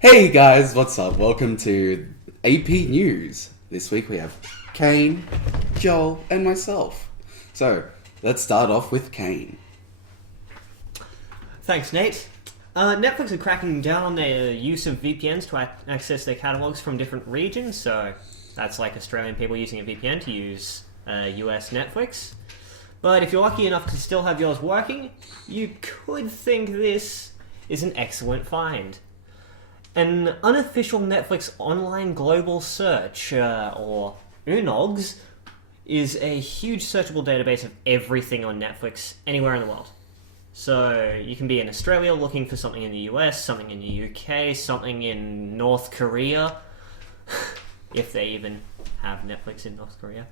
Hey guys, what's up? Welcome to AP News. This week we have Kane, Joel, and myself. So, let's start off with Kane. Thanks, Nate. Netflix are cracking down on their use of VPNs to access their catalogs from different regions, so that's like Australian people using a VPN to use US Netflix. But if you're lucky enough to still have yours working, you could think this is an excellent find. An unofficial Netflix online global search, or UNOGS, is a huge searchable database of everything on Netflix anywhere in the world. So you can be in Australia looking for something in the US, something in the UK, something in North Korea, if they even have Netflix in North Korea.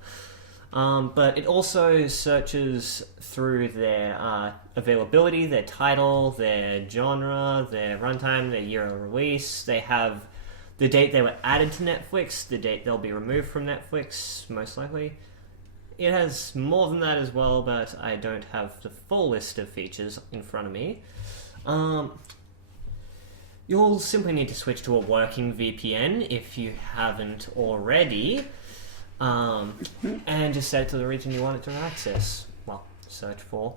But it also searches through their availability, their title, their genre, their runtime, their year of release. They have the date they were added to Netflix, the date they'll be removed from Netflix, most likely. It has more than that as well, but I don't have the full list of features in front of me. You'll simply need to switch to a working VPN if you haven't already. And just set it to the region you want it to access. Well, search for.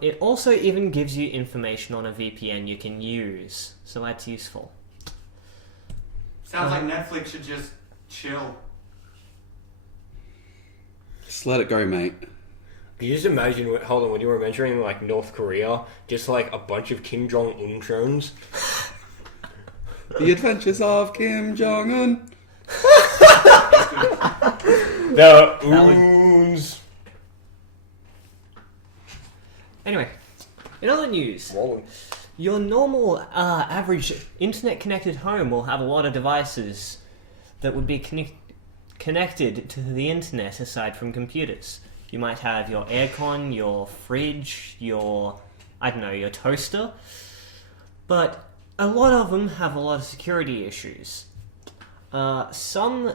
It also even gives you information on a VPN you can use, so that's useful. Sounds like Netflix should just chill. Just let it go, mate. Can you just imagine, hold on, when you were mentioning like North Korea, just like a bunch of Kim Jong-un drones? The Adventures of Kim Jong-un. The Oons. Anyway, in other news, your normal average internet-connected home will have a lot of devices that would be connected to the internet aside from computers. You might have your aircon, your fridge, your toaster. But a lot of them have a lot of security issues. Some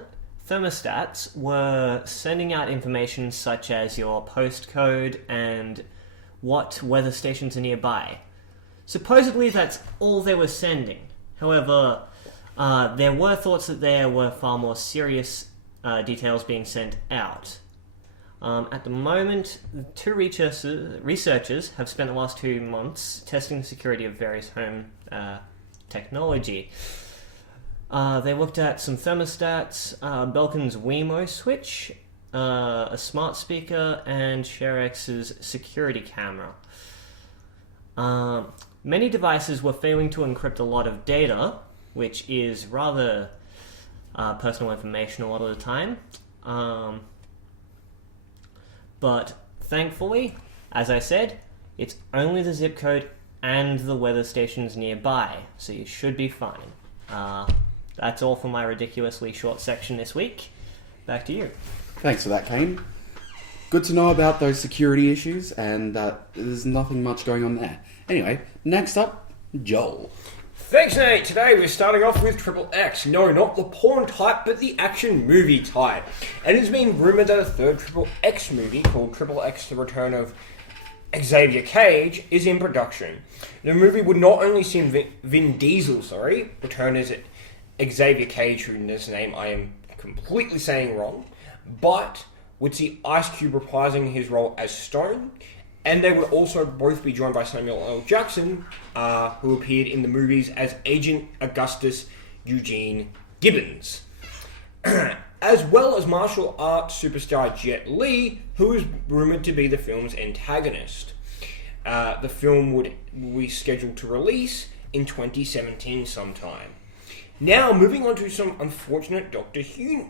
thermostats were sending out information such as your postcode and what weather stations are nearby. Supposedly that's all they were sending. However, there were thoughts that there were far more serious details being sent out. At the moment, two researchers have spent the last 2 months testing the security of various home technology. They looked at some thermostats, Belkin's Wemo switch, a smart speaker, and ShareX's security camera. Many devices were failing to encrypt a lot of data, which is rather personal information a lot of the time. But thankfully, as I said, it's only the zip code and the weather stations nearby, so you should be fine. That's all for my ridiculously short section this week. Back to you. Thanks for that, Kane. Good to know about those security issues, and there's nothing much going on there. Anyway, next up, Joel. Thanks, Nate. Today we're starting off with Triple X. No, not the porn type, but the action movie type. And it's been rumoured that a third Triple X movie, called Triple X The Return of Xavier Cage, is in production. The movie would not only see Vin Diesel, return as Xavier Cage, whose name I am completely saying wrong, but would see Ice Cube reprising his role as Stone, and they would also both be joined by Samuel L. Jackson, who appeared in the movies as Agent Augustus Eugene Gibbons, as well as martial arts superstar Jet Li, who is rumoured to be the film's antagonist. The film would be scheduled to release in 2017 sometime. Now, moving on to some unfortunate Doctor Who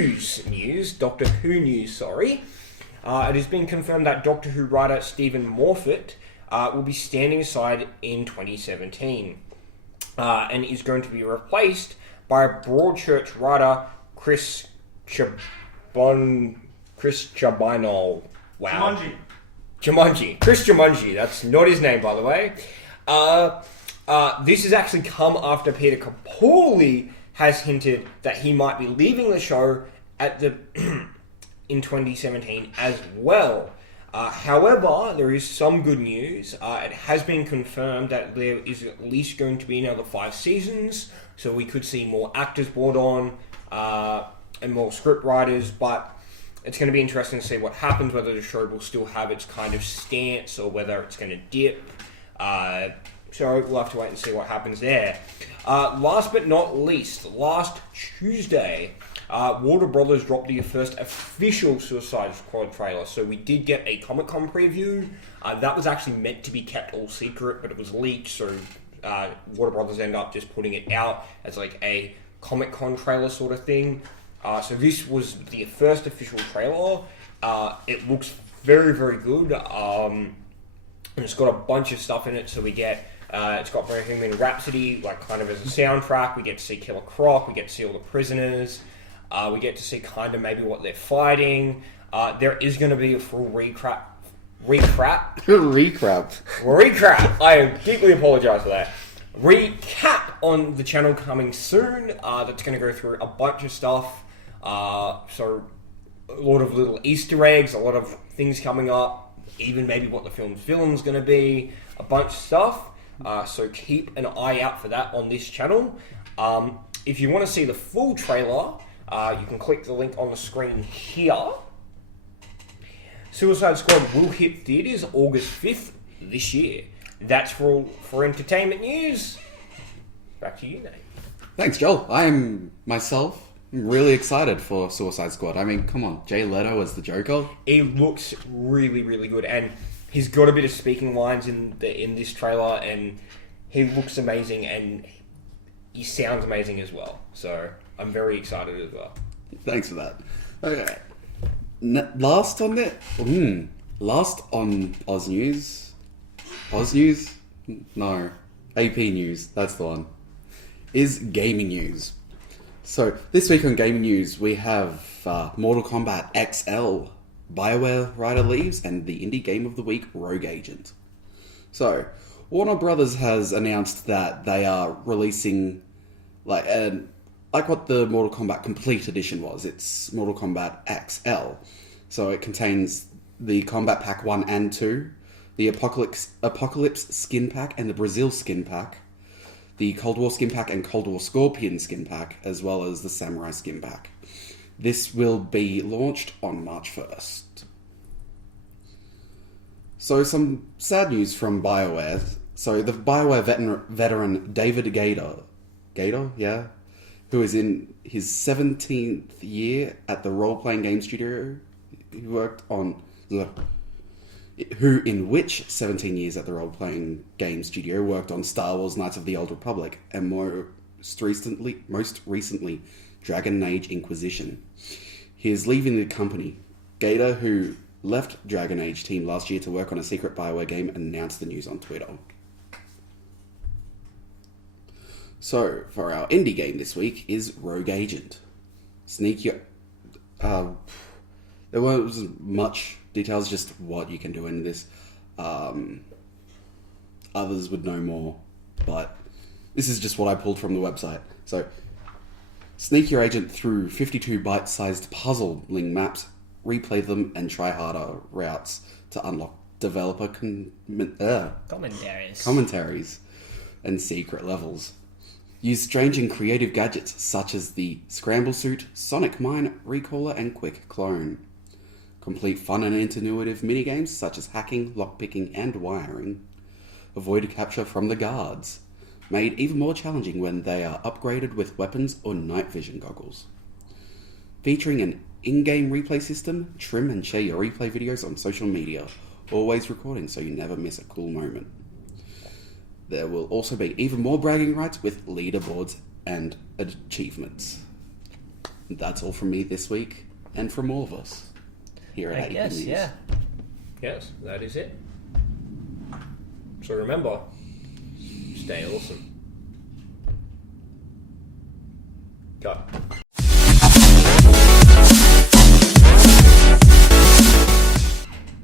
news. It has been confirmed that Doctor Who writer Stephen Moffat will be standing aside in 2017 and is going to be replaced by Broadchurch writer Chris Chabinol. Wow. Jumanji. Chris Jumanji. That's not his name, by the way. This has actually come after Peter Capaldi has hinted that he might be leaving the show in 2017 as well. However, there is some good news. It has been confirmed that there is at least going to be another 5 seasons, so we could see more actors brought on and more script writers, but it's going to be interesting to see what happens, whether the show will still have its kind of stance or whether it's going to dip. So we'll have to wait and see what happens there. Last but not least, last Tuesday, Warner Brothers dropped the first official Suicide Squad trailer. So we did get a Comic-Con preview. That was actually meant to be kept all secret, but it was leaked, so Warner Brothers ended up just putting it out as like a Comic-Con trailer sort of thing. So this was the first official trailer. It looks very, very good. And it's got a bunch of stuff in it, so we get... it's got Bohemian Rhapsody, like kind of as a soundtrack. We get to see Killer Croc. We get to see all the prisoners. We get to see kind of maybe what they're fighting. There is going to be a full recap. I deeply apologise for that. Recap on the channel coming soon. That's going to go through a bunch of stuff. So a lot of little Easter eggs, a lot of things coming up. Even maybe what the film's villain's going to be. A bunch of stuff. So keep an eye out for that on this channel. If you want to see the full trailer, you can click the link on the screen here. Suicide Squad will hit theatres August 5th this year. That's for entertainment news. Back to you, Nate. Thanks, Joel. I'm myself really excited for Suicide Squad. I mean, come on, Jay Leto as the Joker. He looks really, really good, and he's got a bit of speaking lines in this trailer, and he looks amazing, and he sounds amazing as well. So I'm very excited as well. Thanks for that. Okay. Last on Oz News. Oz News? No. AP News. That's the one. Is gaming news. So this week on gaming news we have Mortal Kombat XL. BioWare writer leaves, and the indie game of the week, Rogue Agent. So, Warner Brothers has announced that they are releasing like what the Mortal Kombat Complete Edition was. It's Mortal Kombat XL. So it contains the Combat Pack 1 and 2, the Apocalypse Skin Pack and the Brazil Skin Pack, the Cold War Skin Pack and Cold War Scorpion Skin Pack, as well as the Samurai Skin Pack. This will be launched on March 1st. So some sad news from BioWare. So the BioWare veteran David Gator, yeah, who is in his 17th year at the role-playing game studio, who in which 17 years at the role-playing game studio worked on Star Wars Knights of the Old Republic and most recently Dragon Age Inquisition. He is leaving the company. Gator, who left Dragon Age team last year to work on a secret BioWare game, announced the news on Twitter. So, for our indie game this week is Rogue Agent. There wasn't much details, just what you can do in this. Others would know more, but this is just what I pulled from the website. So, sneak your agent through 52 bite-sized puzzling maps, replay them, and try harder routes to unlock developer commentaries and secret levels. Use strange and creative gadgets such as the Scramble Suit, Sonic Mine, Recaller, and Quick Clone. Complete fun and intuitive minigames such as hacking, lockpicking, and wiring. Avoid capture from the guards. Made even more challenging when they are upgraded with weapons or night vision goggles. Featuring an in-game replay system, trim and share your replay videos on social media, always recording so you never miss a cool moment. There will also be even more bragging rights with leaderboards and achievements. That's all from me this week, and from all of us here at I guess, News. yeah. Yes, that is it. So remember, stay awesome. Cut.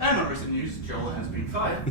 And on recent news, Joel has been fired.